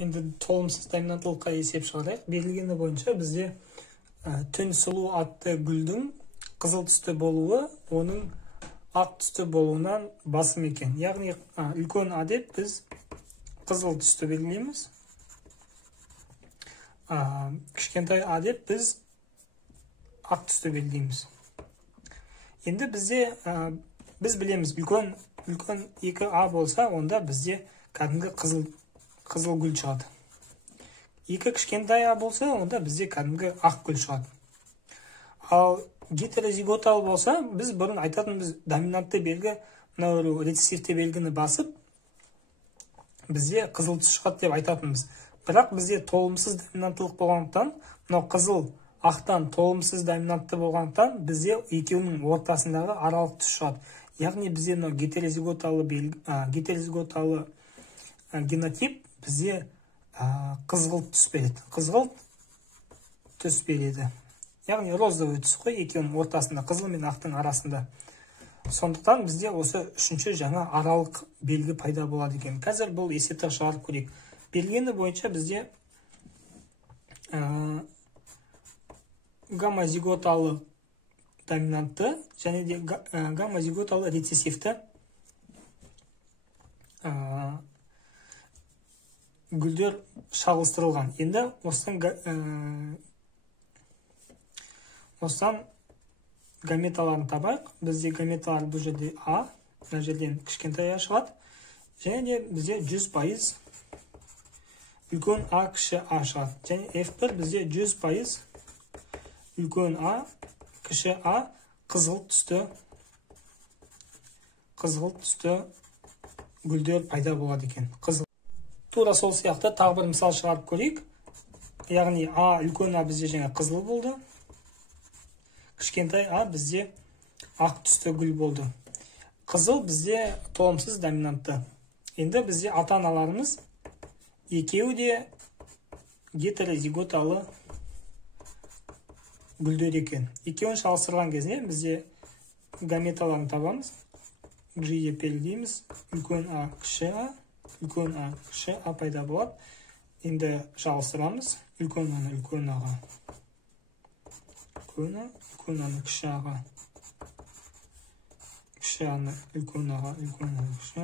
Енді толымсыз доминанттылыққа есеп шығарайық. Берілгені бойынша бізде түн сұлу атты гүлдің қызыл түсті болуы оның ақ түсті болуынан басым екен. Яғни үлкен А деп біз қызыл түсті белгілейміз. Кішкентай А деп біз ақ түсті белгілейміз. Енді бізде біз білеміз, үлкен 2А болса, онда бізде кәдімгі қызыл гүл шығады. 2 кішкентай А болса, онда бізде кәдімгі ақ гүл шығады. Ал гетерозиготалы болса, біз бұрын айтатынбыз, доминантты белгі, мынау рецессивті белгіні басып, бізде қызыл түс шығады деп айтатынбыз. Бірақ бізде толымсыз доминанттылық болғандықтан, мынау қызыл ақтан толымсыз доминантты болғандықтан, бізде екеуінің ортасындағы аралық түс шығады. Яғни бізде мынау гетерозиготалы генотип бізде қызғылт түс береді. Қызғылт түс береді. Яғни розовый түс қой, екеуінің ортасында, қызыл мен ақтың арасында. Сондықтан бізде осы үшінші жаңа аралық белгі пайда болады екен. Қазір бұл есепті шығарып көрейік. Белгіні бойынша бізде гомозиготалы доминантты және де гомозиготалы рецессивті гүлдер шағылыстырылған. Енді осыдан гаметаларын табайық. Бізде гаметалар бұл жерде А, мына жерден кішкентай А шығады. Және де бізде 100% үлкен А, кіші А шығады. Және F1 бізде 100% үлкен А, кіші А, қызғылт түсті гүлдер пайда болады екен. Тура сол сияқты тағы бір мысал шығарып көрейік. Яғни А, үлкен А бізде жаңа қызыл болды. Кішкентай А бізде ақ түсті гүл болды. Қызыл бізде толымсыз доминантты. Енді бізде ата-аналарымыз екеуі де гетерозиготалы гүлдер екен. Екеуін шалыстырған кезде бізде гаметаларын табамыз. G деп белгілейміз. Үлкен А, кіші А, үлкен А, кіші А пайда болады. Енді шалыстырамыз. Үлкен Аны үлкен Аға, үлкен Аны кіші Аға, кіші Аны үлкен Аға, үлкен Аны кіші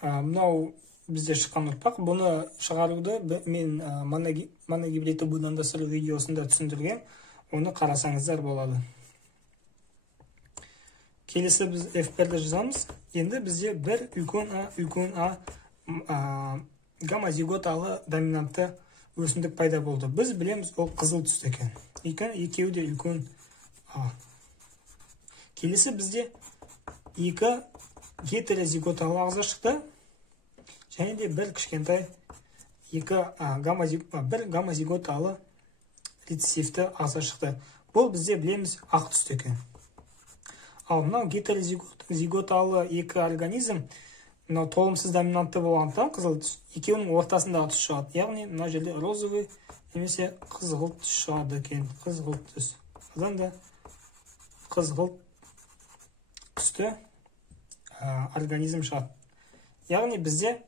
А. Мынау бізде шыққан ұрпақ. Бұны шығаруды мен моногибридті будандастыру видеосында түсіндірген. Оны қарасаңыздар болады. Келесі біз F1-ді жазамыз. Енді бізде бір үлкен А гомозиготалы доминантты өсімдік пайда болды. Біз білеміз, ол қызыл түсті екен. Екеуі де үлкен А. Келесі бізде 2 гетерозиготалы ағза шықты. Және де бір кішкентай бір гомозиготалы рецессивті ағза шықты. Бұл бізде білеміз ақ түсті екен. Ал мынау гетерозиготалы 2 организм мынау толымсыз доминантты болғандықтан қызыл түс, екеуінің ортасындағы түс шығады. Яғни мына жерде розовый немесе қызғылт түс шығады екен. Қызғылт түс. Одан да қызғылт түсті организм шығады. Яғни бізде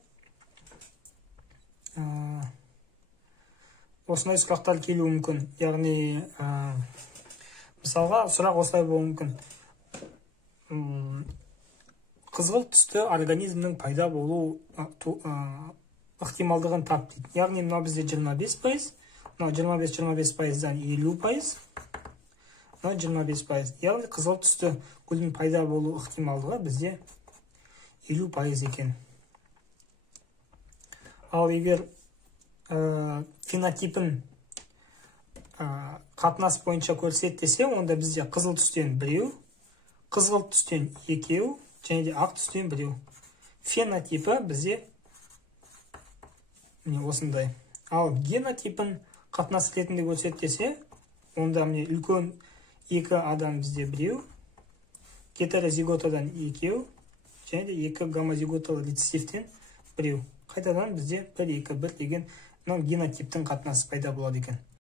осындай сұрақтар келуі мүмкін. Яғни мысалға сұрақ осылай болуы мүмкін. Қызғылт түсті организмнің пайда болу ықтималдығын тап дейді. Яғни мынау бізде 25%, мынау 25%дан 50%, мынау 25%. Яғни қызғылт түсті гүлдің пайда болу ықтималдығы бізде 50% екен. Ал егер фенотипін қатынас бойынша көрсетсе, онда бізде қызыл түстен 1, қызғылт түстен 2, және де ақ түстен 1. Фенотипі бізде осындай. Ал генотипін қатынас ретінде көрсетсе, онда үлкен 2 адам бізде 1, гетерозиготадан 2, және де 2 гомозиготалы рецессивтен 1. Қайтадан бізде 1-2-1 деген генотиптің қатынасы пайда болады екен.